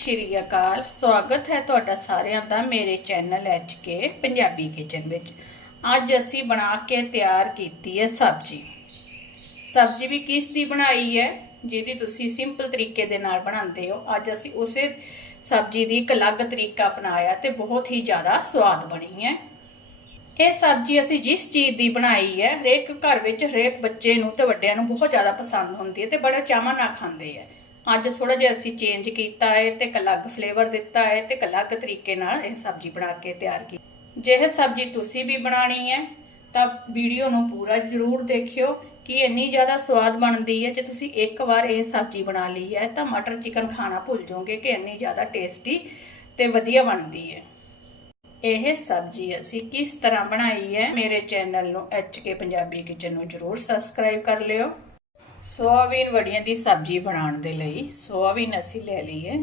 ਸਤਿ ਸ਼੍ਰੀ ਅਕਾਲ। ਸਵਾਗਤ ਹੈ ਤੁਹਾਡਾ ਸਾਰਿਆਂ ਦਾ ਮੇਰੇ ਚੈਨਲ ਕੇ ਪੰਜਾਬੀ ਕਿਚਨ ਵਿੱਚ। ਅੱਜ ਅਸੀਂ ਬਣਾ ਕੇ ਤਿਆਰ ਕੀਤੀ ਹੈ ਸਬਜ਼ੀ। ਸਬਜ਼ੀ ਵੀ ਕਿਸ ਦੀ ਬਣਾਈ ਹੈ, ਜਿਹਦੀ ਤੁਸੀਂ ਸਿੰਪਲ ਤਰੀਕੇ ਦੇ ਨਾਲ ਬਣਾਉਂਦੇ ਹੋ, ਅੱਜ ਅਸੀਂ ਉਸੇ ਸਬਜ਼ੀ ਦੀ ਇੱਕ ਅਲੱਗ ਤਰੀਕਾ ਅਪਣਾਇਆ ਤੇ ਬਹੁਤ ਹੀ ਜ਼ਿਆਦਾ ਸਵਾਦ ਬਣੀ ਹੈ। ਇਹ ਸਬਜ਼ੀ ਅਸੀਂ ਜਿਸ ਚੀਜ਼ ਦੀ ਬਣਾਈ ਹੈ, ਹਰੇਕ ਘਰ ਵਿੱਚ ਹਰੇਕ ਬੱਚੇ ਨੂੰ ਤੇ ਵੱਡਿਆਂ ਨੂੰ ਬਹੁਤ ਜ਼ਿਆਦਾ ਪਸੰਦ ਹੁੰਦੀ ਹੈ ਤੇ ਬੜਾ ਚਾਵਾਂ ਨਾਲ ਖਾਂਦੇ ਹੈ। ਅੱਜ ਥੋੜਾ ਜਿਹਾ ਅਸੀਂ ਚੇਂਜ ਕੀਤਾ ਹੈ ਤੇ ਇੱਕ ਅਲੱਗ ਫਲੇਵਰ ਦਿੱਤਾ ਹੈ ਤੇ ਇੱਕ ਅਲੱਗ ਤਰੀਕੇ ਨਾਲ ਇਹ ਸਬਜ਼ੀ ਬਣਾ ਕੇ ਤਿਆਰ ਕੀਤੀ ਜੇ ਇਹ ਸਬਜ਼ੀ ਤੁਸੀਂ ਵੀ ਬਣਾਣੀ ਹੈ, ਤਾਂ ਵੀਡੀਓ ਨੂੰ ਪੂਰਾ ਜ਼ਰੂਰ ਦੇਖਿਓ ਕਿ ਇੰਨੀ ਜ਼ਿਆਦਾ ਸਵਾਦ ਬਣਦੀ ਹੈ। ਜੇ ਤੁਸੀਂ ਇੱਕ ਵਾਰ ਇਹ ਸਬਜ਼ੀ ਬਣਾ ਲਈ ਹੈ, ਤਾਂ ਮਟਰ ਚਿਕਨ ਖਾਣਾ ਭੁੱਲ ਜਾਓਗੇ ਕਿ ਇੰਨੀ ਜ਼ਿਆਦਾ ਟੇਸਟੀ ਤੇ ਵਧੀਆ ਬਣਦੀ ਹੈ। ਇਹ ਸਬਜ਼ੀ ਅਸੀਂ ਕਿਸ ਤਰ੍ਹਾਂ ਬਣਾਈ ਹੈ, ਮੇਰੇ ਚੈਨਲ ਨੂੰ ਕੇ ਪੰਜਾਬੀ ਕਿਚਨ ਨੂੰ ਜਰੂਰ ਸਬਸਕ੍ਰਾਈਬ ਕਰ ਲਿਓ। ਸੋਆਬੀਨ ਵੜੀਆਂ ਦੀ ਸਬਜ਼ੀ ਬਣਾਉਣ ਦੇ ਲਈ ਸੋਆਬੀਨ ਅਸੀਂ ਲੈ ਲਈ ਹੈ।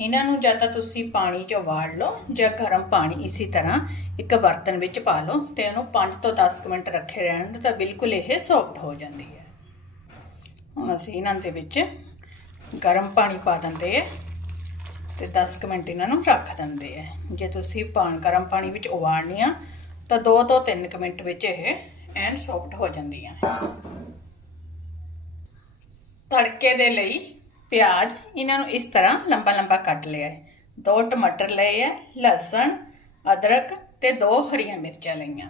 ਇਹਨਾਂ ਨੂੰ ਜਾਂ ਤਾਂ ਤੁਸੀਂ ਪਾਣੀ 'ਚ ਉਬਾਲ ਲਓ ਜਾਂ ਗਰਮ ਪਾਣੀ ਇਸੇ ਤਰ੍ਹਾਂ ਇੱਕ ਬਰਤਨ ਵਿੱਚ ਪਾ ਲਓ ਤੇ ਇਹਨੂੰ 5 ਤੋਂ 10 ਮਿੰਟ ਰੱਖੇ ਰਹਿਣ ਤਾਂ ਬਿਲਕੁਲ ਇਹ ਸੌਫਟ ਹੋ ਜਾਂਦੀ ਹੈ। ਹੁਣ ਅਸੀਂ ਇਹਨਾਂ ਦੇ ਵਿੱਚ ਗਰਮ ਪਾਣੀ ਪਾ ਦਿੰਦੇ ਆ ਤੇ 10 ਕੁ ਮਿੰਟ ਇਹਨਾਂ ਨੂੰ ਰੱਖ ਦਿੰਦੇ ਆ ਜੇ ਤੁਸੀਂ ਪਾਣ ਗਰਮ ਪਾਣੀ ਵਿੱਚ ਉਬਾਲਣੀ ਆ ਤਾਂ 2 ਤੋਂ 3 ਕੁ ਮਿੰਟ ਵਿੱਚ ਇਹ ਐਨ ਸੌਫਟ ਹੋ ਜਾਂਦੀਆਂ ਤੜਕੇ ਦੇ ਲਈ ਪਿਆਜ਼ ਇਹਨਾਂ ਨੂੰ ਇਸ ਤਰ੍ਹਾਂ ਲੰਬਾ ਲੰਬਾ ਕੱਟ ਲਿਆ ਹੈ। ਦੋ ਟਮਾਟਰ ਲਏ ਹੈ, ਲਸਣ, ਅਦਰਕ ਤੇ ਦੋ ਹਰੀਆਂ ਮਿਰਚਾਂ ਲਈਆਂ।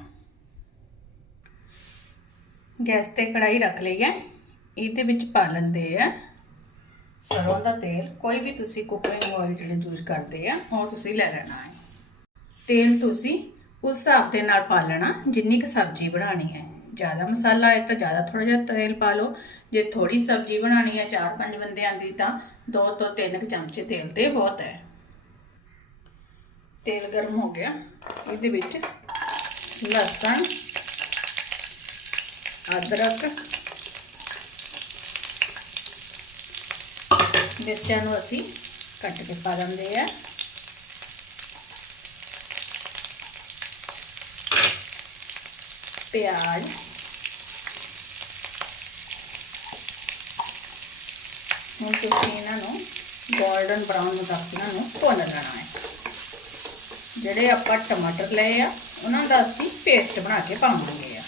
ਗੈਸ ਤੇ ਕੜਾਈ ਰੱਖ ਲਈ ਹੈ। ਇਹਦੇ ਵਿੱਚ ਪਾ ਲੈਂਦੇ ਆ ਸਰੋਂ ਦਾ ਤੇਲ। ਕੋਈ ਵੀ ਤੁਸੀਂ ਕੁਕਿੰਗ ਆਇਲ ਜਿਹੜੇ ਯੂਜ਼ ਕਰਦੇ ਆ, ਉਹ ਤੁਸੀਂ ਲੈ ਲੈਣਾ ਹੈ। ਤੇਲ ਤੁਸੀਂ ਉਸ ਹਿਸਾਬ ਦੇ ਨਾਲ ਪਾ ਲੈਣਾ ਜਿੰਨੀ ਕੁ ਸਬਜ਼ੀ ਬਣਾਣੀ ਹੈ। ਜ਼ਿਆਦਾ ਮਸਾਲਾ ਹੈ ਤਾਂ ਜ਼ਿਆਦਾ ਥੋੜਾ ਜਿਹਾ ਤੇਲ ਪਾ ਲਓ। ਜੇ ਥੋੜੀ ਸਬਜ਼ੀ ਬਣਾਣੀ ਹੈ 4-5 ਬੰਦਿਆਂ ਦੀ ਤਾਂ ਦੋ ਤੋਂ ਤਿੰਨ 3 ਚਮਚੇ ਤੇਲ 'ਤੇ ਬਹੁਤ ਹੈ। ਤੇਲ ਗਰਮ ਹੋ ਗਿਆ। ਇਹਦੇ ਵਿੱਚ ਲਸਣ, ਅਦਰਕ, ਮਿਰਚਾਂ ਨੂੰ ਅਸੀਂ ਕੱਟ ਕੇ ਪਾ ਦਿੰਦੇ ਆ ਪਿਆਜ਼ ਹੁਣ ਤੁਸੀਂ ਇਹਨਾਂ ਨੂੰ 골ਡਨ ਬ੍ਰਾਊਨ ਤੱਕ ਇਹਨਾਂ ਨੂੰ ਭੁੰਨ ਲੈਣਾ ਹੈ ਜਿਹੜੇ ਆਪਾਂ ਟਮਾਟਰ ਲਏ ਆ ਉਹਨਾਂ ਦਾ ਅਸੀਂ ਪੇਸਟ ਬਣਾ ਕੇ ਪਾਵਾਂਗੇ ਆ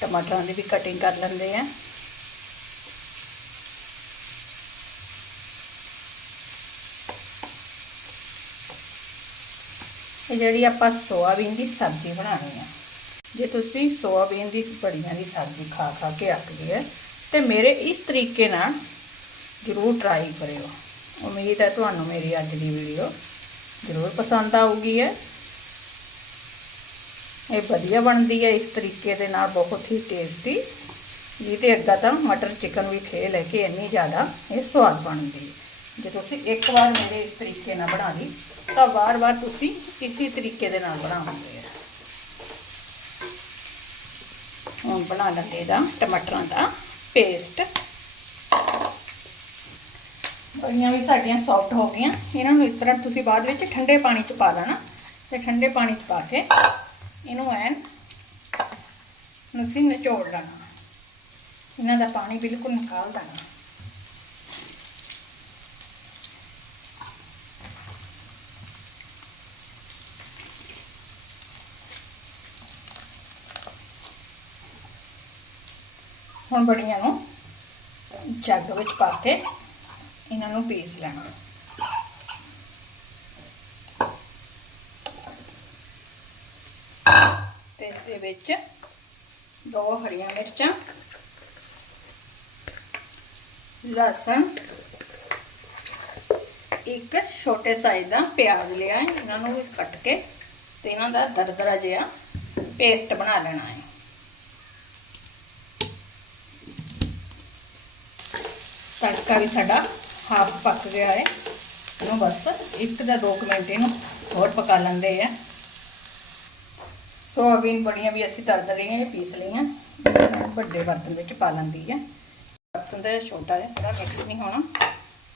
ਟਮਾਟਰਾਂ ਦੀ ਵੀ ਕਟਿੰਗ ਕਰ ਲੈਂਦੇ ਆ ਇਹ ਜਿਹੜੀ ਆਪਾਂ ਸੋਆਬੀਨ ਦੀ ਸਬਜ਼ੀ ਬਣਾਉਣੀ ਆ। ਜੇ ਤੁਸੀਂ ਸੋਆਬੀਨ ਦੀ ਬੜੀਆਂ ਦੀ ਸਬਜ਼ੀ ਖਾ ਖਾ ਕੇ ਅੱਕ ਗਏ ਤੇ ਮੇਰੇ ਇਸ ਤਰੀਕੇ ਨਾਲ ਜ਼ਰੂਰ ਟਰਾਈ ਕਰਿਓ। ਉਮੀਦ ਹੈ ਤੁਹਾਨੂੰ ਮੇਰੀ ਅੱਜ ਦੀ ਵੀਡੀਓ ਜ਼ਰੂਰ ਪਸੰਦ ਆਊਗੀ ਹੈ। ਇਹ ਵਧੀਆ ਬਣਦੀ ਹੈ, ਇਸ ਤਰੀਕੇ ਦੇ ਨਾਲ ਬਹੁਤ ਹੀ ਟੇਸਟੀ ਜਿਹਦੇ ਅੱਗਾ ਤਾਂ ਮਟਰ ਚਿਕਨ ਵੀ ਖੇ ਲੈ ਕੇ ਇੰਨੀ ਜ਼ਿਆਦਾ ਇਹ ਸਵਾਦ ਬਣਦੀ ਹੈ। ਜੇ ਤੁਸੀਂ ਇੱਕ ਵਾਰ ਮੇਰੇ ਇਸ ਤਰੀਕੇ ਨਾਲ ਬਣਾ ਲਈ ਤਾਂ ਵਾਰ-ਵਾਰ ਤੁਸੀਂ ਇਸੇ ਤਰੀਕੇ ਦੇ ਨਾਲ ਬਣਾਉਂਗੇ ਹੁਣ ਬਣਾ ਲੈਂਦੇ ਦਾ ਟਮਾਟਰਾਂ ਦਾ ਪੇਸਟ ਬੜੀਆਂ ਵੀ ਸਾਡੀਆਂ ਸੌਫਟ ਹੋ ਗਈਆਂ। ਇਹਨਾਂ ਨੂੰ ਇਸ ਤਰ੍ਹਾਂ ਤੁਸੀਂ ਬਾਅਦ ਵਿੱਚ ਠੰਡੇ ਪਾਣੀ 'ਚ ਪਾ ਲੈਣਾ। ਤੇ ਠੰਡੇ ਪਾਣੀ 'ਚ ਪਾ ਕੇ ਇਹਨੂੰ ਐਨ ਤੁਸੀਂ ਨਿਚੋੜ ਲੈਣਾ। ਇਹਨਾਂ ਦਾ ਪਾਣੀ ਬਿਲਕੁਲ ਨਿਕਾਲ ਦੇਣਾ। ਹੁਣ ਬੜੀਆਂ ਨੂੰ ਜੱਗ ਵਿੱਚ ਪਾ ਕੇ ਇਹਨਾਂ ਨੂੰ ਪੀਸ ਲੈਣਾ। ਤੇ ਇਹਦੇ ਵਿੱਚ ਦੋ ਹਰੀਆਂ ਮਿਰਚਾਂ, ਲਸਣ, ਇੱਕ ਛੋਟੇ ਸਾਈਜ਼ ਦਾ ਪਿਆਜ਼ ਲਿਆ ਹੈ, ਇਹਨਾਂ ਨੂੰ ਕੱਟ ਕੇ ਤੇ ਇਹਨਾਂ ਦਾ ਦਰਦਰਾ ਜਿਹਾ ਪੇਸਟ ਬਣਾ ਲੈਣਾ ਹੈ। ਤੜਕਾ ਵੀ ਸਾਡਾ ਹਾਫ ਪੱਕ ਗਿਆ ਹੈ। ਇਹਨੂੰ ਬਸ ਇੱਕ ਜਾਂ 2 ਮਿੰਟ ਇਹਨੂੰ ਹੋਰ ਪਕਾ ਲੈਂਦੇ ਆ ਸੋਆਬੀਨ ਬੜੀਆਂ ਵੀ ਅਸੀਂ ਤਰ ਰਹੀਆਂ ਇਹ ਪੀਸ ਲਈਆਂ। ਵੱਡੇ ਬਰਤਨ ਵਿੱਚ ਪਾ ਲੈਂਦੀ ਹੈ। ਬਰਤਨ ਦਾ ਛੋਟਾ ਜਿਹਾ ਥੋੜਾ ਮਿਕਸ ਨਹੀਂ ਹੋਣਾ।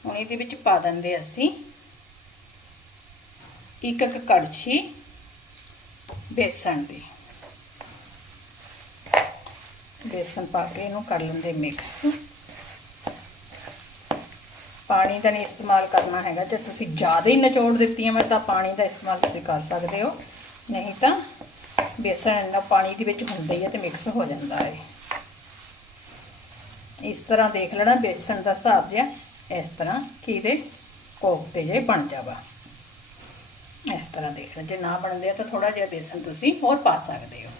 ਹੁਣ ਇਹਦੇ ਵਿੱਚ ਪਾ ਦਿੰਦੇ ਅਸੀਂ ਇੱਕ ਇੱਕ ਕੜਛੀ ਬੇਸਣ ਦੀ। ਬੇਸਨ ਪਾ ਕੇ ਇਹਨੂੰ ਕਰ ਲੈਂਦੇ ਮਿਕਸ ਪਾਣੀ ਦਾ ਨਹੀਂ ਇਸਤੇਮਾਲ ਕਰਨਾ ਹੈਗਾ। ਜੇ ਤੁਸੀਂ ਜ਼ਿਆਦਾ ਹੀ ਨਿਚੋੜ ਦਿੱਤੀਆਂ ਮੈਂ ਤਾਂ ਪਾਣੀ ਦਾ ਇਸਤੇਮਾਲ ਤੁਸੀਂ ਕਰ ਸਕਦੇ ਹੋ। ਨਹੀਂ ਤਾਂ ਬੇਸਣ ਇੰਨਾ ਪਾਣੀ ਦੇ ਵਿੱਚ ਹੁੰਦਾ ਹੀ ਹੈ ਤੇ ਮਿਕਸ ਹੋ ਜਾਂਦਾ ਹੈ। ਇਸ ਤਰ੍ਹਾਂ ਦੇਖ ਲੈਣਾ ਬੇਸਣ ਦਾ ਹਿਸਾਬ ਜਿਹਾ, ਇਸ ਤਰ੍ਹਾਂ ਕਿ ਇਹਦੇ ਕੋਫਤੇ ਜਿਹੇ ਬਣ ਜਾਵਾ। ਇਸ ਤਰ੍ਹਾਂ ਦੇਖ ਲੈ, ਜੇ ਨਾ ਬਣਦੇ ਆ ਤਾਂ ਥੋੜਾ ਜਿਹਾ ਬੇਸਣ ਤੁਸੀਂ ਹੋਰ ਪਾ ਸਕਦੇ ਹੋ।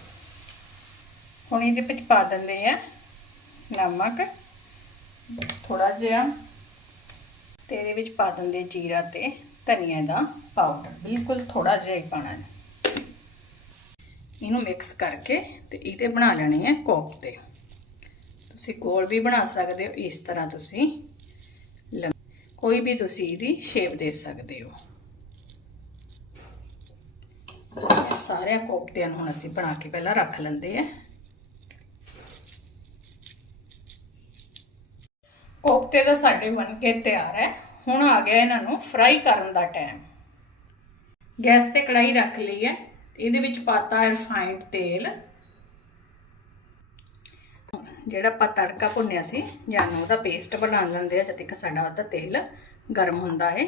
ਹੁਣ ਇਹਦੇ ਵਿੱਚ ਪਾ ਦਿੰਦੇ ਆ ਨਮਕ ਥੋੜਾ ਜਿਹਾ ਤੇ ਇਹਦੇ ਵਿੱਚ ਪਾ ਦਿੰਦੇ ਜੀਰਾ ਤੇ ਧਨੀਆ ਦਾ ਪਾਊਡਰ ਬਿਲਕੁਲ ਥੋੜਾ ਜਿਹਾ ਹੀ ਪਾਣਾ ਹੈ। ਇਹਨੂੰ ਮਿਕਸ ਕਰਕੇ ਤੇ ਇਹਦੇ ਬਣਾ ਲੈਣੇ ਹੈ ਕੋਫਤੇ ਤੁਸੀਂ ਗੋਲ ਵੀ ਬਣਾ ਸਕਦੇ ਹੋ, ਇਸ ਤਰ੍ਹਾਂ ਤੁਸੀਂ ਕੋਈ ਵੀ ਤੁਸੀਂ ਇਹਦੀ ਸ਼ੇਪ ਦੇ ਸਕਦੇ ਹੋ। ਸਾਰੇ ਕੋਫਤਿਆਂ ਨੂੰ ਹੁਣ ਅਸੀਂ ਬਣਾ ਕੇ ਪਹਿਲਾਂ ਰੱਖ ਲੈਂਦੇ ਆ। ਕੋਫਤੇ ਤਾਂ ਸਾਡੇ ਬਣ ਕੇ ਤਿਆਰ ਹੈ। ਹੁਣ ਆ ਗਿਆ ਇਹਨਾਂ ਨੂੰ ਫਰਾਈ ਕਰਨ ਦਾ ਟਾਈਮ ਗੈਸ ਤੇ ਕੜਾਈ ਰੱਖ ਲਈ ਹੈ। ਇਹਦੇ ਵਿੱਚ ਪਾਤਾ ਰਿਫਾਈਨਡ ਤੇਲ। ਜਿਹੜਾ ਆਪਾਂ ਤੜਕਾ ਭੁੰਨਿਆ ਸੀ ਜਾਂ ਉਹਦਾ ਪੇਸਟ ਬਣਾ ਲੈਂਦੇ ਆ, ਜਦ ਤੱਕ ਸਾਡਾ ਉਹਦਾ ਤੇਲ ਗਰਮ ਹੁੰਦਾ ਹੈ।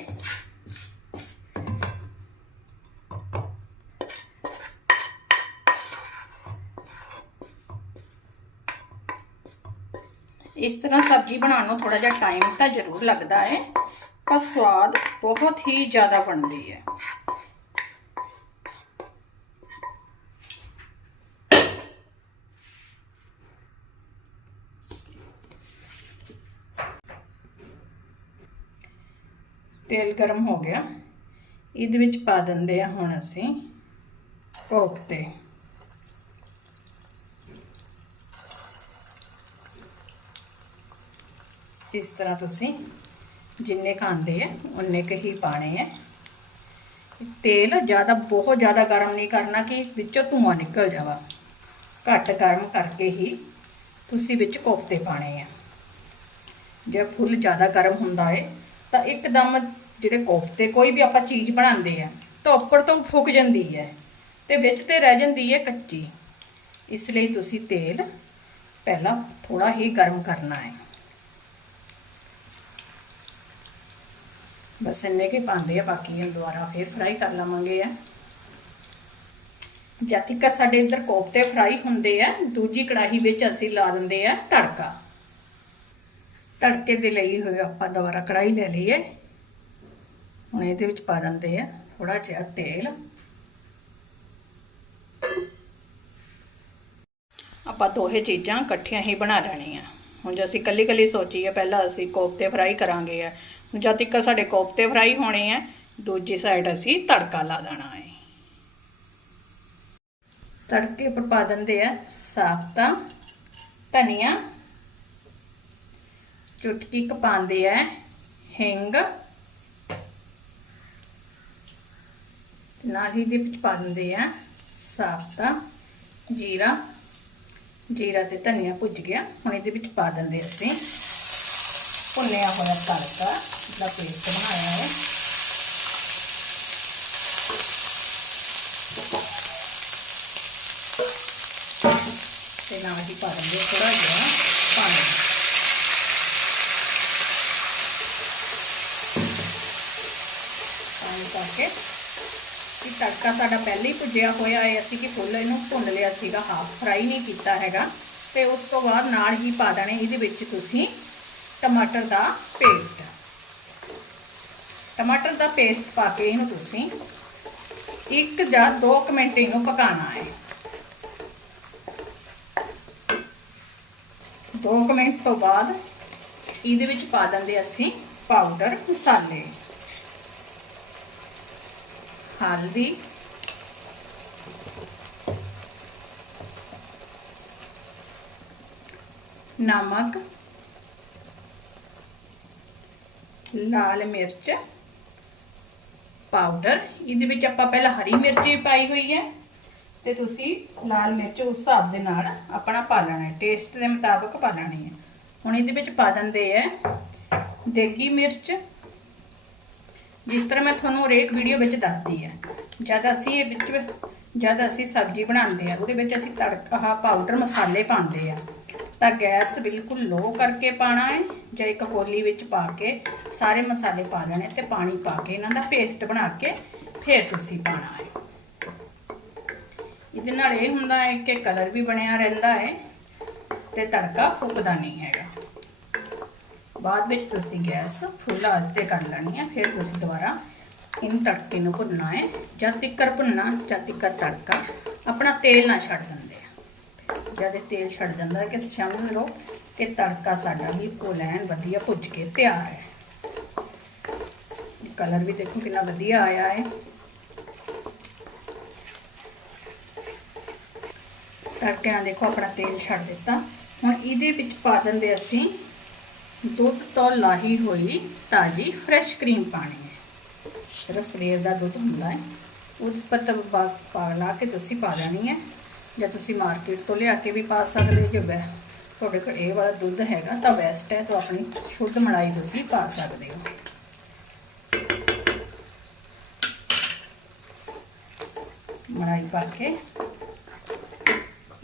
ਇਸ ਤਰ੍ਹਾਂ ਸਬਜ਼ੀ ਬਣਾਉਣ ਨੂੰ ਥੋੜਾ ਜਿਹਾ ਟਾਈਮ ਤਾਂ ਜ਼ਰੂਰ ਲੱਗਦਾ ਹੈ, ਪਰ ਸਵਾਦ ਬਹੁਤ ਹੀ ਜ਼ਿਆਦਾ ਬਣਦੀ ਹੈ। ਤੇਲ ਗਰਮ ਹੋ ਗਿਆ। ਇਹਦੇ ਵਿੱਚ ਪਾ ਦਿੰਦੇ ਆ ਹੁਣ ਅਸੀਂ ਕੋਫਤੇ। ਇਸ ਤਰ੍ਹਾਂ ਤੁਸੀਂ ਜਿੰਨੇ ਖਾਂਦੇ ਆ ਉਨੇ ਕੁ ਹੀ ਪਾਣੇ ਆ। ਤੇਲ ਜ਼ਿਆਦਾ, ਬਹੁਤ ਜ਼ਿਆਦਾ ਗਰਮ ਨਹੀਂ ਕਰਨਾ ਕਿ ਵਿੱਚੋਂ ਧੂਆਂ ਨਿਕਲ ਜਾਵਾ। ਘੱਟ ਗਰਮ ਕਰਕੇ ਹੀ ਤੁਸੀਂ ਵਿੱਚ ਕੋਫਤੇ ਪਾਣੇ ਆ। ਜੇ ਫੁੱਲ ਜ਼ਿਆਦਾ ਗਰਮ ਹੁੰਦਾ ਹੈ ਤਾਂ ਇੱਕਦਮ ਜਿਹੜੇ ਕੋਫਤੇ, ਕੋਈ ਵੀ ਆਪਾਂ ਚੀਜ਼ ਬਣਾਉਂਦੇ ਆ, ਤਾਂ ਉੱਪਰ ਤੋਂ ਫੁੱਕ ਜਾਂਦੀ ਹੈ ਤੇ ਵਿੱਚ ਤੇ ਰਹਿ ਜਾਂਦੀ ਹੈ ਕੱਚੀ। ਇਸ ਲਈ ਤੁਸੀਂ ਤੇਲ ਪਹਿਲਾਂ ਥੋੜਾ ਹੀ ਗਰਮ ਕਰਨਾ ਹੈ ਬਸ ਇੰਨੇ ਕੇ ਪਾਉਂਦੇ ਆ, ਬਾਕੀ ਹਮ ਦੁਬਾਰਾ ਫੇਰ ਫਰਾਈ ਕਰ ਲਵਾਂਗੇ ਆ। ਜਦ ਤੱਕ ਸਾਡੇ ਇੱਧਰ ਕੋਫਤੇ ਫਰਾਈ ਹੁੰਦੇ ਆ, ਦੂਜੀ ਕੜਾਹੀ ਵਿੱਚ ਅਸੀਂ ਲਾ ਦਿੰਦੇ ਆ ਤੜਕਾ। ਤੜਕੇ ਦੇ ਲਈ ਹੋਏ ਆਪਾਂ ਦੁਬਾਰਾ ਕੜਾਹੀ ਲੈ ਲਈਏ ਹੁਣ ਇਹਦੇ ਵਿੱਚ ਪਾ ਦਿੰਦੇ ਆ ਥੋੜਾ ਜਿਹਾ ਤੇਲ। ਆਪਾਂ ਦੋਹੇ ਚੀਜ਼ਾਂ ਇਕੱਠੀਆਂ ਹੀ ਬਣਾ ਲੈਣੀਆਂ। ਹੁਣ ਜੇ ਅਸੀਂ ਕੱਲੀ ਕੱਲੀ ਸੋਚੀਏ, ਪਹਿਲਾਂ ਅਸੀਂ ਕੋਫਤੇ ਫਰਾਈ ਕਰਾਂਗੇ ਆ। ਜਦ ਤੱਕ ਸਾਡੇ ਕੋਫਤੇ ਫਰਾਈ ਹੋਣੇ ਆ, ਦੂਜੀ ਸਾਈਡ ਅਸੀਂ ਤੜਕਾ ਲਾ ਦੇਣਾ ਹੈ ਤੜਕੇ ਪਰ ਪਾ ਦਿੰਦੇ ਆ ਸਾਫਤਾ ਧਨੀਆ। ਚੁਟਕੀ ਕ ਪਾਉਂਦੇ ਆ, ਹਿੰਗ। ਨਾਲ ਹੀ ਦੇ ਵਿੱਚ ਪਾ ਦਿੰਦੇ ਆ ਸਾਫਤਾ ਜੀਰਾ। ਜੀਰਾ ਤੇ ਧਨੀਆ ਭੁੱਜ ਗਿਆ, ਹੁਣ ਇਹਦੇ ਵਿੱਚ ਪਾ ਦਿੰਦੇ ਅਸੀਂ। ਭੁੰਨਿਆ ਹੋਇਆ ਤੜਕਾ ਦਾ ਪੇਸਟ ਬਣਾਇਆ ਹੈ ਤੇ ਨਾਲ ਹੀ ਪਾ ਦਿੰਦੇ ਥੋੜਾ ਜਿਹਾ ਪਾਣੀ ਪਾਣੀ ਪਾ ਕੇ ਇਹ ਤੜਕਾ ਸਾਡਾ ਪਹਿਲੇ ਹੀ ਭੁੱਜਿਆ ਹੋਇਆ ਹੈ ਅਸੀਂ ਕਿ ਫੁੱਲ ਇਹਨੂੰ ਭੁੰਨ ਲਿਆ ਸੀਗਾ ਹਾਫ ਫਰਾਈ ਨਹੀਂ ਕੀਤਾ ਹੈਗਾ ਤੇ ਉਸ ਤੋਂ ਬਾਅਦ ਨਾਲ ਹੀ ਪਾ ਦੇਣੇ ਇਹਦੇ ਵਿੱਚ ਤੁਸੀਂ ਟਮਾਟਰ ਦਾ ਪੇਸਟ। ਟਮਾਟਰ ਦਾ ਪੇਸਟ ਪਾ ਕੇ ਇਹਨੂੰ ਤੁਸੀਂ ਇੱਕ ਜਾਂ 2 ਮਿੰਟ ਇਹਨੂੰ ਪਕਾਉਣਾ ਹੈ। 2 ਮਿੰਟ ਤੋਂ ਬਾਅਦ ਇਹਦੇ ਵਿੱਚ ਪਾ ਦਿੰਦੇ ਅਸੀਂ ਪਾਊਡਰ ਮਸਾਲੇ। ਹਲਦੀ। ਨਮਕ। ਲਾਲ ਮਿਰਚ ਪਾਊਡਰ। ਇਹਦੇ ਵਿੱਚ ਆਪਾਂ ਪਹਿਲਾਂ ਹਰੀ ਮਿਰਚ ਵੀ ਪਾਈ ਹੋਈ ਹੈ ਤੇ ਤੁਸੀਂ ਲਾਲ ਮਿਰਚ ਉਸ ਹਿਸਾਬ ਦੇ ਨਾਲ ਆਪਣਾ ਪਾ ਲੈਣਾ ਹੈ। ਟੇਸਟ ਦੇ ਮੁਤਾਬਕ ਪਾ ਲੈਣੀ ਹੈ। ਹੁਣ ਇਹਦੇ ਵਿੱਚ ਪਾ ਦਿੰਦੇ ਆ ਦੇਗੀ ਮਿਰਚ। ਜਿਸ ਤਰ੍ਹਾਂ ਮੈਂ ਤੁਹਾਨੂੰ ਹਰੇਕ ਵੀਡੀਓ ਵਿੱਚ ਦੱਸਦੀ ਹੈ। ਜਦ ਅਸੀਂ ਇਹ ਵਿੱਚ ਜਦ ਅਸੀਂ ਸਬਜ਼ੀ ਬਣਾਉਂਦੇ ਆ ਉਹਦੇ ਵਿੱਚ ਅਸੀਂ ਤੜਕਾ ਪਾਊਡਰ ਮਸਾਲੇ ਪਾਉਂਦੇ ਆ ਤਾਂ ਗੈਸ ਬਿਲਕੁਲ ਲੋ ਕਰਕੇ ਪਾਣਾ ਹੈ। ਜਾਂ ਇੱਕ ਕੋਲੀ ਵਿੱਚ ਪਾ ਕੇ ਸਾਰੇ ਮਸਾਲੇ ਪਾ ਲੈਣੇ ਤੇ ਪਾਣੀ ਪਾ ਕੇ ਇਹਨਾਂ ਦਾ ਪੇਸਟ ਬਣਾ ਕੇ ਫਿਰ ਤੁਸੀਂ ਪਾਣਾ ਹੈ। ਇਹਦੇ ਨਾਲ ਇਹ ਹੁੰਦਾ ਹੈ ਕਿ ਕਲਰ ਵੀ ਬਣਿਆ ਰਹਿੰਦਾ ਹੈ ਤੇ ਤੜਕਾ ਫੁੱਕਦਾ ਨਹੀਂ ਹੈਗਾ। ਬਾਅਦ ਵਿੱਚ ਤੁਸੀਂ ਗੈਸ ਫੁੱਲ ਆਂਚ ਤੇ ਕਰ ਲੈਣੀ ਹੈ, ਫਿਰ ਤੁਸੀਂ ਦੁਬਾਰਾ ਇਹਨੂੰ ਤੜਕੇ ਨੂੰ ਭੁੰਨਣਾ ਹੈ। ਜਦ ਤਿੱਕਰ ਭੁੰਨਣਾ ਜਦ ਤਿੱਕਰ ਤੜਕਾ, ਆਪਣਾ ਤੇਲ ਨਾ ਛੱਡ ਦੇਣਾ। ਆ ਜਦ ਤੇਲ ਛੱਡ ਜਾਂਦਾ ਹੈ ਕਿ ਸਮਝ ਲਓ ਕਿ ਤੜਕਾ ਸਾਡਾ ਵੀ ਐਨ ਵਧੀਆ ਭੁੱਜ ਕੇ ਤਿਆਰ ਹੈ। ਕਲਰ ਵੀ ਦੇਖੋ ਕਿੰਨਾ ਵਧੀਆ ਆਇਆ ਹੈ। ਤੜਕਿਆਂ ਦੇਖੋ ਆਪਣਾ ਤੇਲ ਛੱਡ ਦਿੱਤਾ। ਹੁਣ ਇਹਦੇ ਵਿੱਚ ਪਾ ਦਿੰਦੇ ਅਸੀਂ ਦੁੱਧ ਤੋਂ ਲਾਹੀ ਹੋਈ ਤਾਜੀ ਫਰੈਸ਼ ਕਰੀਮ ਪਾਣੀ ਹੈ। ਜਿਹੜਾ ਸਵੇਰ ਦਾ ਦੁੱਧ ਹੁੰਦਾ ਹੈ, ਉਸ ਪਰ ਪਾ ਪਾ ਲਾ ਕੇ ਤੁਸੀਂ ਪਾ ਲੈਣੀ ਹੈ। ਜਾਂ ਤੁਸੀਂ ਮਾਰਕੀਟ ਤੋਂ ਲਿਆ ਕੇ ਵੀ ਪਾ ਸਕਦੇ ਜੇ ਵੈ ਤੁਹਾਡੇ ਕੋਲ ਇਹ ਵਾਲਾ ਦੁੱਧ ਹੈਗਾ ਤਾਂ ਬੈਸਟ ਹੈ, ਤਾਂ ਆਪਣੀ ਸ਼ੁੱਧ ਮਲਾਈ ਤੁਸੀਂ ਪਾ ਸਕਦੇ ਹੋ। ਮਲਾਈ ਪਾ ਕੇ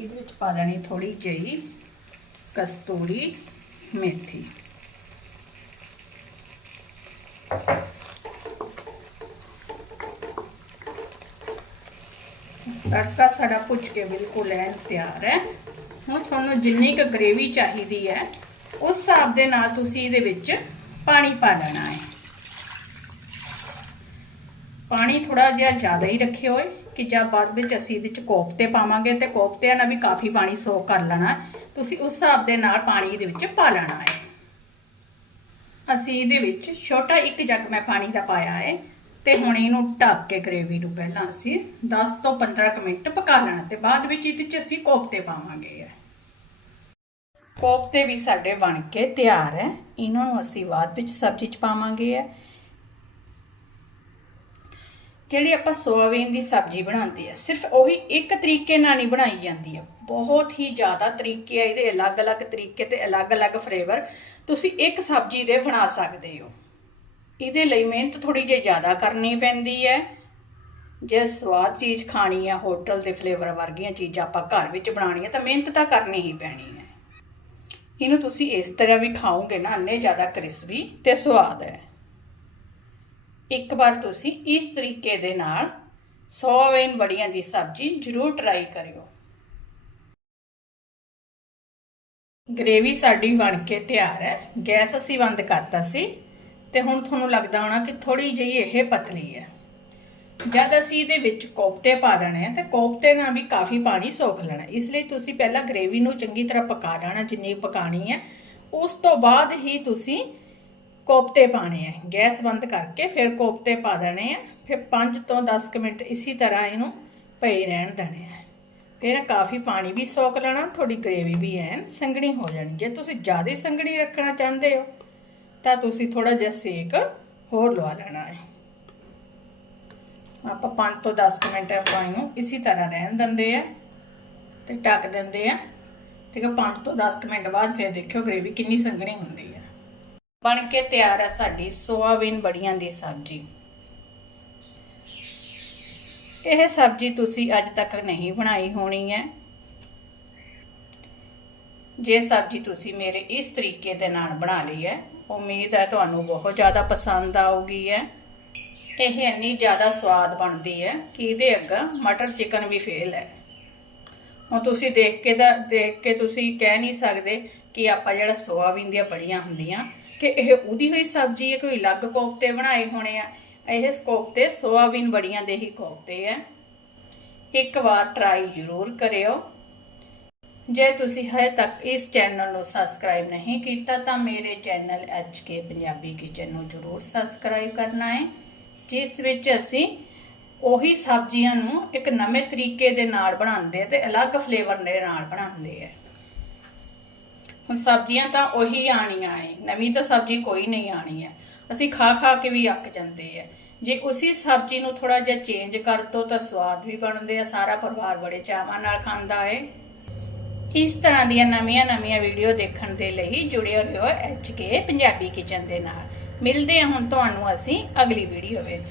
ਇਹਦੇ ਵਿੱਚ ਪਾ ਦੇਣੀ ਥੋੜੀ ਜਿਹੀ ਕਸਤੂਰੀ ਮੇਥੀ ਤੜਕਾ ਸਾਡਾ ਭੁੱਜ ਕੇ ਬਿਲਕੁਲ ਐਨ ਤਿਆਰ ਹੈ। ਹੁਣ ਤੁਹਾਨੂੰ ਜਿੰਨੀ ਕੁ ਗ੍ਰੇਵੀ ਚਾਹੀਦੀ ਹੈ, ਉਸ ਹਿਸਾਬ ਦੇ ਨਾਲ ਤੁਸੀਂ ਇਹਦੇ ਵਿੱਚ ਪਾਣੀ ਪਾ ਲੈਣਾ ਹੈ। ਪਾਣੀ ਥੋੜਾ ਜਿਹਾ ਜ਼ਿਆਦਾ ਹੀ ਰੱਖਿਓ ਏ, ਕਿ ਜਦ ਬਾਅਦ ਵਿੱਚ ਅਸੀਂ ਇਹਦੇ ਵਿੱਚ ਕੋਫਤੇ ਪਾਵਾਂਗੇ ਤੇ ਕੋਫਤਿਆਂ ਨਾਲ ਵੀ ਕਾਫੀ ਪਾਣੀ ਸੋਕ ਕਰ ਲੈਣਾ ਤੁਸੀਂ ਉਸ ਹਿਸਾਬ ਦੇ ਨਾਲ ਪਾਣੀ ਇਹਦੇ ਵਿੱਚ ਪਾ ਲੈਣਾ ਹੈ। ਅਸੀਂ ਇਹਦੇ ਵਿੱਚ ਛੋਟਾ ਇੱਕ ਜੱਗ ਮੈਂ ਪਾਣੀ ਦਾ ਪਾਇਆ ਹੈ। ਤੇ ਹੁਣ ਇਹਨੂੰ ਢੱਕ ਕੇ ਗ੍ਰੇਵੀ ਨੂੰ ਪਹਿਲਾਂ ਅਸੀਂ 10 ਤੋਂ 15 ਕੁ ਮਿੰਟ ਪਕਾ ਲੈਣਾ ਤੇ ਬਾਅਦ ਵਿੱਚ ਇਹਦੇ 'ਚ ਅਸੀਂ ਕੋਫਤੇ ਪਾਵਾਂਗੇ ਕੋਫਤੇ ਵੀ ਸਾਡੇ ਬਣ ਕੇ ਤਿਆਰ ਹੈ। ਇਹਨਾਂ ਨੂੰ ਅਸੀਂ ਬਾਅਦ ਵਿੱਚ ਸਬਜ਼ੀ ਚ ਪਾਵਾਂਗੇ ਹੈ ਜਿਹੜੀ ਆਪਾਂ ਸੋਇਆਬੀਨ ਦੀ ਸਬਜ਼ੀ ਬਣਾਉਂਦੇ ਆ, ਸਿਰਫ ਉਹੀ ਇੱਕ ਤਰੀਕੇ ਨਾਲ ਨਹੀਂ ਬਣਾਈ ਜਾਂਦੀ ਹੈ ਬਹੁਤ ਹੀ ਜ਼ਿਆਦਾ ਤਰੀਕੇ ਆ ਇਹਦੇ, ਅਲੱਗ-ਅਲੱਗ ਤਰੀਕੇ ਤੇ ਅਲੱਗ-ਅਲੱਗ ਫਲੇਵਰ ਤੁਸੀਂ ਇੱਕ ਸਬਜ਼ੀ ਦੇ ਬਣਾ ਸਕਦੇ ਹੋ। ਇਹਦੇ ਲਈ ਮਿਹਨਤ ਥੋੜੀ ਜਿਹੀ ਜ਼ਿਆਦਾ ਕਰਨੀ ਪੈਂਦੀ ਹੈ। ਜੇ ਸਵਾਦ ਚੀਜ਼ ਖਾਣੀ ਆ, ਹੋਟਲ ਦੇ ਫਲੇਵਰ ਵਰਗੀਆਂ ਚੀਜ਼ਾਂ ਆਪਾਂ ਘਰ ਵਿੱਚ ਬਣਾਉਣੀ ਬਣਾਉਣੀਆਂ, ਤਾਂ ਮਿਹਨਤ ਤਾਂ ਕਰਨੀ ਹੀ ਪੈਣੀ ਹੈ। ਇਹਨੂੰ ਤੁਸੀਂ ਇਸ ਤਰ੍ਹਾਂ ਵੀ ਖਾਓਗੇ ਨਾ, ਇੰਨੇ ਜ਼ਿਆਦਾ ਕ੍ਰਿਸਪੀ ਤੇ ਸਵਾਦ ਹੈ। ਇੱਕ ਵਾਰ ਤੁਸੀਂ ਇਸ ਤਰੀਕੇ ਦੇ ਨਾਲ ਸੋਆਬੀਨ ਵੜੀਆਂ ਦੀ ਸਬਜ਼ੀ ਜ਼ਰੂਰ ਟਰਾਈ ਕਰਿਓ। ਗ੍ਰੇਵੀ ਸਾਡੀ ਬਣ ਕੇ ਤਿਆਰ ਹੈ। ਗੈਸ ਅਸੀਂ ਬੰਦ ਕਰਤਾ ਸੀ। ਤੇ ਹੁਣ ਤੁਹਾਨੂੰ ਲੱਗਦਾ ਹੋਣਾ ਕਿ ਥੋੜੀ ਜਿਹੀ ਇਹ ਪਤਲੀ ਹੈ। ਜਦ ਅਸੀਂ ਇਹਦੇ ਵਿੱਚ ਕੋਫਤੇ ਪਾ ਦੇਣੇ ਆ, ਤੇ ਕੋਫਤੇ ਨਾਲ ਵੀ ਕਾਫੀ ਪਾਣੀ ਸੋਖ ਲੈਣਾ। ਇਸ ਲਈ ਤੁਸੀਂ ਪਹਿਲਾਂ ਗ੍ਰੇਵੀ ਨੂੰ ਚੰਗੀ ਤਰ੍ਹਾਂ ਪਕਾ ਲੈਣਾ, ਜਿੰਨੀ ਪਕਾਣੀ ਹੈ। ਉਸ ਤੋਂ ਬਾਅਦ ਹੀ ਤੁਸੀਂ ਕੋਫਤੇ ਪਾਣੇ ਆ। ਗੈਸ ਬੰਦ ਕਰਕੇ ਫਿਰ ਕੋਫਤੇ ਪਾ ਦੇਣੇ ਆ। ਫਿਰ 5 ਤੋਂ 10 ਮਿੰਟ ਇਸੇ ਤਰ੍ਹਾਂ ਇਹਨੂੰ ਪਈ ਰਹਿਣ ਦੇਣੇ ਆ। ਫਿਰ ਕਾਫੀ ਪਾਣੀ ਵੀ ਸੋਕ ਲੈਣਾ ਤੁਹਾਡੀ ਗ੍ਰੇਵੀ ਵੀ ਐਨ ਸੰਘਣੀ ਹੋ ਜਾਣੀ। ਜੇ ਤੁਸੀਂ ਜ਼ਿਆਦਾ ਸੰਘਣੀ ਰੱਖਣਾ ਚਾਹੁੰਦੇ ਹੋ ਤਾਂ ਤੁਸੀਂ ਥੋੜਾ ਜਿਹਾ ਸੇਕ ਹੋਰ ਲਵਾ ਲੈਣਾ ਹੈ। ਆਪਾਂ 5 ਤੋਂ 10 ਮਿੰਟ ਆਪਾਂ ਇਹਨੂੰ ਇਸੇ ਤਰ੍ਹਾਂ ਰਹਿਣ ਦਿੰਦੇ ਆ ਤੇ ਢੱਕ ਦਿੰਦੇ ਆ। ਠੀਕ ਹੈ 5 ਤੋਂ 10 ਮਿੰਟ ਬਾਅਦ ਫਿਰ ਦੇਖਿਓ ਗ੍ਰੇਵੀ ਕਿੰਨੀ ਸੰਘਣੀ ਹੁੰਦੀ ਹੈ। ਬਣ ਕੇ ਤਿਆਰ ਹੈ ਸਾਡੀ ਸੋਆਬੀਨ ਬੜੀਆਂ ਦੀ ਸਬਜ਼ੀ। ਇਹ ਸਬਜ਼ੀ ਤੁਸੀਂ ਅੱਜ ਤੱਕ ਨਹੀਂ ਬਣਾਈ ਹੋਣੀ ਹੈ। ਜੇ ਸਬਜ਼ੀ ਤੁਸੀਂ ਮੇਰੇ ਇਸ ਤਰੀਕੇ ਦੇ ਨਾਲ ਬਣਾ ਲਈ ਹੈ ਉਮੀਦ ਹੈ ਤੁਹਾਨੂੰ ਬਹੁਤ ਜ਼ਿਆਦਾ ਪਸੰਦ ਆਊਗੀ ਹੈ। ਇਹ ਇੰਨੀ ਜ਼ਿਆਦਾ ਸਵਾਦ ਬਣਦੀ ਹੈ ਕਿ ਇਹਦੇ ਅੱਗਾ ਮਟਰ ਚਿਕਨ ਵੀ ਫੇਲ ਹੈ। ਹੁਣ ਤੁਸੀਂ ਦੇਖ ਕੇ ਦਾ ਦੇਖ ਕੇ ਤੁਸੀਂ ਕਹਿ ਨਹੀਂ ਸਕਦੇ ਕਿ ਆਪਾਂ ਜਿਹੜਾ ਸੋਆਬੀਨ ਦੀਆਂ ਬੜੀਆਂ ਹੁੰਦੀਆਂ, ਕਿ ਇਹ ਉਹਦੀ ਹੋਈ ਸਬਜ਼ੀ ਹੈ, ਕੋਈ ਅਲੱਗ ਕੋਫਤੇ ਬਣਾਏ ਹੋਣੇ ਆ। ਇਹ ਕੋਫਤੇ ਸੋਆਬੀਨ ਬੜੀਆਂ ਦੇ ਹੀ ਕੋਫਤੇ ਆ ਇੱਕ ਵਾਰ ਟਰਾਈ ਜ਼ਰੂਰ ਕਰਿਓ। ਜੇ ਤੁਸੀਂ ਹਜੇ ਤੱਕ ਇਸ ਚੈਨਲ ਨੂੰ ਸਬਸਕ੍ਰਾਈਬ ਨਹੀਂ ਕੀਤਾ, ਤਾਂ ਮੇਰੇ ਚੈਨਲ ਕੇ ਪੰਜਾਬੀ ਕਿਚਨ ਨੂੰ ਜ਼ਰੂਰ ਸਬਸਕ੍ਰਾਈਬ ਕਰਨਾ ਹੈ, ਜਿਸ ਵਿੱਚ ਅਸੀਂ ਉਹੀ ਸਬਜ਼ੀਆਂ ਨੂੰ ਇੱਕ ਨਵੇਂ ਤਰੀਕੇ ਦੇ ਨਾਲ ਬਣਾਉਂਦੇ ਤੇ ਅਲੱਗ ਫਲੇਵਰ ਦੇ ਨਾਲ ਬਣਾਉਂਦੇ ਆ ਹੁਣ ਸਬਜ਼ੀਆਂ ਤਾਂ ਉਹੀ ਆਣੀਆਂ ਹੈ, ਨਵੀਂ ਤਾਂ ਸਬਜ਼ੀ ਕੋਈ ਨਹੀਂ ਆਣੀ ਹੈ। ਅਸੀਂ ਖਾ ਖਾ ਕੇ ਵੀ ਅੱਕ ਜਾਂਦੇ ਆ ਜੇ ਉਸੇ ਸਬਜ਼ੀ ਨੂੰ ਥੋੜਾ ਜਿਹਾ ਚੇਂਜ ਕਰ ਦੋ ਤਾਂ ਸਵਾਦ ਵੀ ਬਣਦੇ ਆ, ਸਾਰਾ ਪਰਿਵਾਰ ਬੜੇ ਚਾਵਾਂ ਨਾਲ ਖਾਂਦਾ ਏ ਇਸ ਤਰ੍ਹਾਂ ਦੀਆਂ ਨਵੀਆਂ-ਨਵੀਆਂ ਵੀਡੀਓ ਦੇਖਣ ਦੇ ਲਈ ਜੁੜਿਓ ਰਹੋ ਕੇ ਪੰਜਾਬੀ ਕਿਚਨ ਦੇ ਨਾਲ। ਮਿਲਦੇ ਹਾਂ ਹੁਣ ਤੁਹਾਨੂੰ ਅਸੀਂ ਅਗਲੀ ਵੀਡੀਓ ਵਿੱਚ।